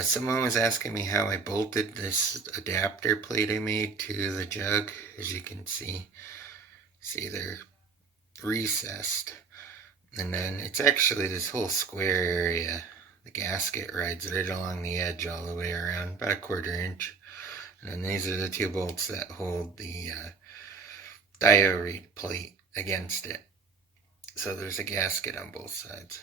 Someone was asking me how I bolted this adapter plate I made to the jug. As you can see they're recessed. And then it's actually this whole square area. The gasket rides right along the edge all the way around, about a 1/4 inch. And then these are the two bolts that hold the Dio Reed plate against it. So there's a gasket on both sides.